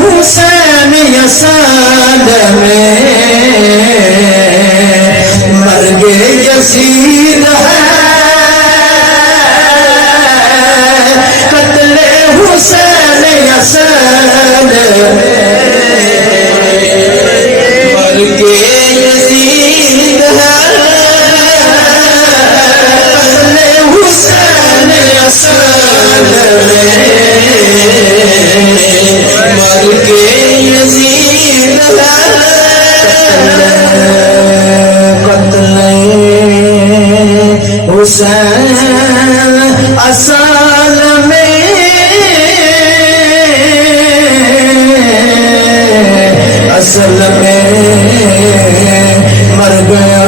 حسین یسال میں مرگ یزید ہے قتل حسین یسال مرگ یزید ہے قتل حسین یسال مرگ یزید ہے قتل حسین اصل میں مر گیا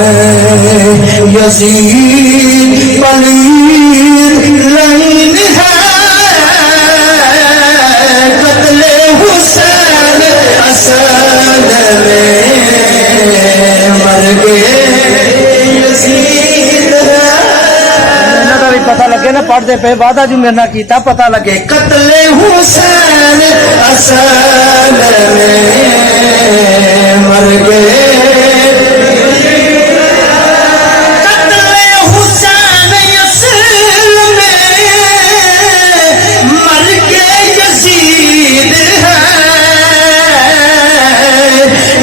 یزید پلید لین ہے قتل حسین اصل میں مر گئے یزید ہے پتہ لگے نا پڑھ دے پہ وعدہ جو میرے نال کیتا پتہ لگے قتل حسین اصل میں مر گئے قتل حسین اصل میں مر گئے یزید ہے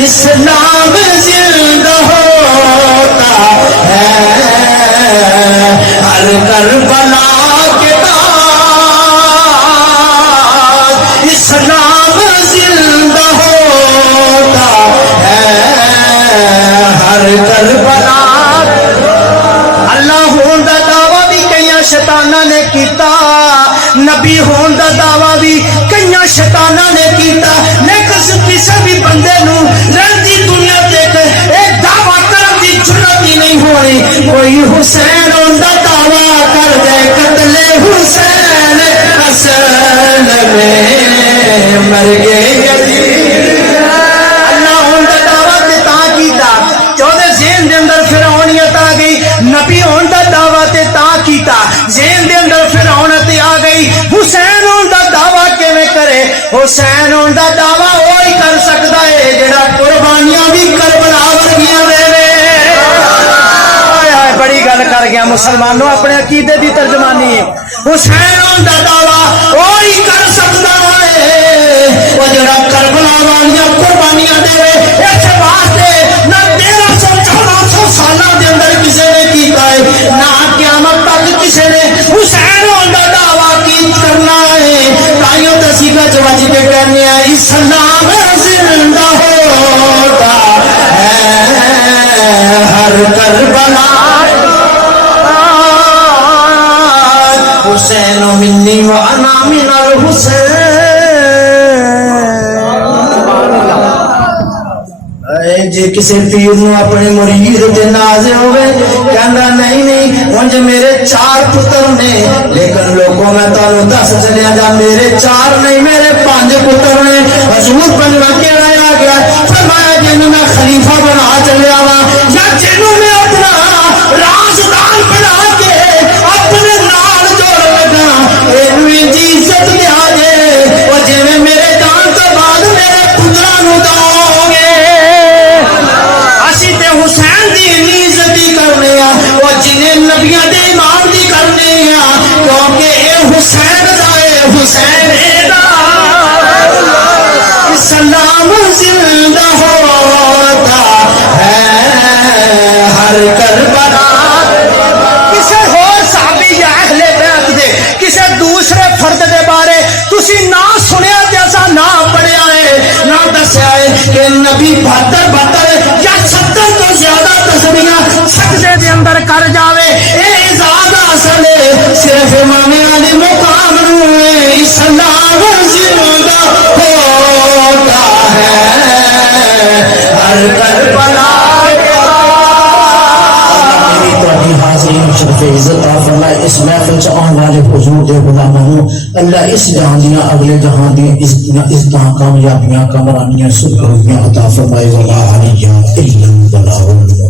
اسلام زندہ ہوتا ہے ہر کربلا کے بعد اسلام زندہ ہوتا ہے ہر کربلا اللہ ہون دا دعویٰ بھی کئی شیطانہ نے کیتا نبی ہون دا دعویٰ بھی کئی شیطانہ نے کیتا لیکن کسی بھی بندے نو رنگی دنیا دیکھ ایک دعویٰ کرن دی جرات ہی نہیں ہوئی کوئی حسین ہون دا دعویٰ کر دے قتل حسین اصل میں مر گئے یزید اللہ ہون دا دعویٰ تے تاں کیتا چودے ذہن دے اندر فرعونیت آ گئی نبی ہون دا دعویٰ تے تاں کیتا ذہن دے اندر فرعونیت آ گئی حسین ہون دا دعویٰ کیویں کرے حسین ہون دا دعویٰ وہی کر سکدا ہے جڑا قربانیاں بھی کربلا ورگیاں دے بڑی گل کر گیا مسلمانوں اپنے عقیدے دی ترجمانی حسین دا دعویٰ وہی کر سکتا ہے وہ جڑا کربلا والیاں قربانیاں دے اس واسطے نہ 1300-1400 سالہ دے اندر کسی نے کیتا ہے نہ قیامت تک کسی نے حسین دا دعویٰ کی کرنا ہے تائیوں تسی گج وج کے کہنے ہیں اسلام زندہ ہوتا ہے ہر کربلا حسین منی و انا من الحسین جے کسی پیر نو اپنے مرید دے نازے ہوئے کہندا نہیں انج میرے 4 پتر نے لیکن لوگوں میں تانوں دس چلیا جا میرے 4 نہیں میرے 5 پتر نے حضور بنوا کے آیا گیا فرمایا جنوں میں خلیفہ بنا چلیا وا یا جنوں میں اپنا رازدار بنا کے اپنے نال جوڑ لگا اینویں جی عزت دیا جے او جویں میرے جان تو بعد میرے پتراں نوں دو گے اسی تے حسین دی عزت کرنے آ او جنہیں نبیاں دے امام دی کرنے آ کیونکہ اے حسین دا اے حسین دا اسلام زندہ ہوتا ہے ہر کربلا کسی اور صحابی یا اہل بیت دے کسی دوسرے فرد دے بارے تسی نہ سنیا تے اساں نہ پڑھیا ہے نہ دسیا ہے کہ نبی 72 یا 70 تو زیادہ تسبیحاں سجدے دے اندر کر جاوے اے اعزاز اصل صرف امام علی مقام نو اسلام زندہ ہوتا ہے ہر کربلا شرف عزت فرمائے اس محفل سے آن والے حضور دے غلاموں اللہ اس جہاں دیاں اگلے جہاں دیاں اس طرح کامیابیاں کامرانیاں سکھیاں عطا فرمائے ولا علیہ الا البلاء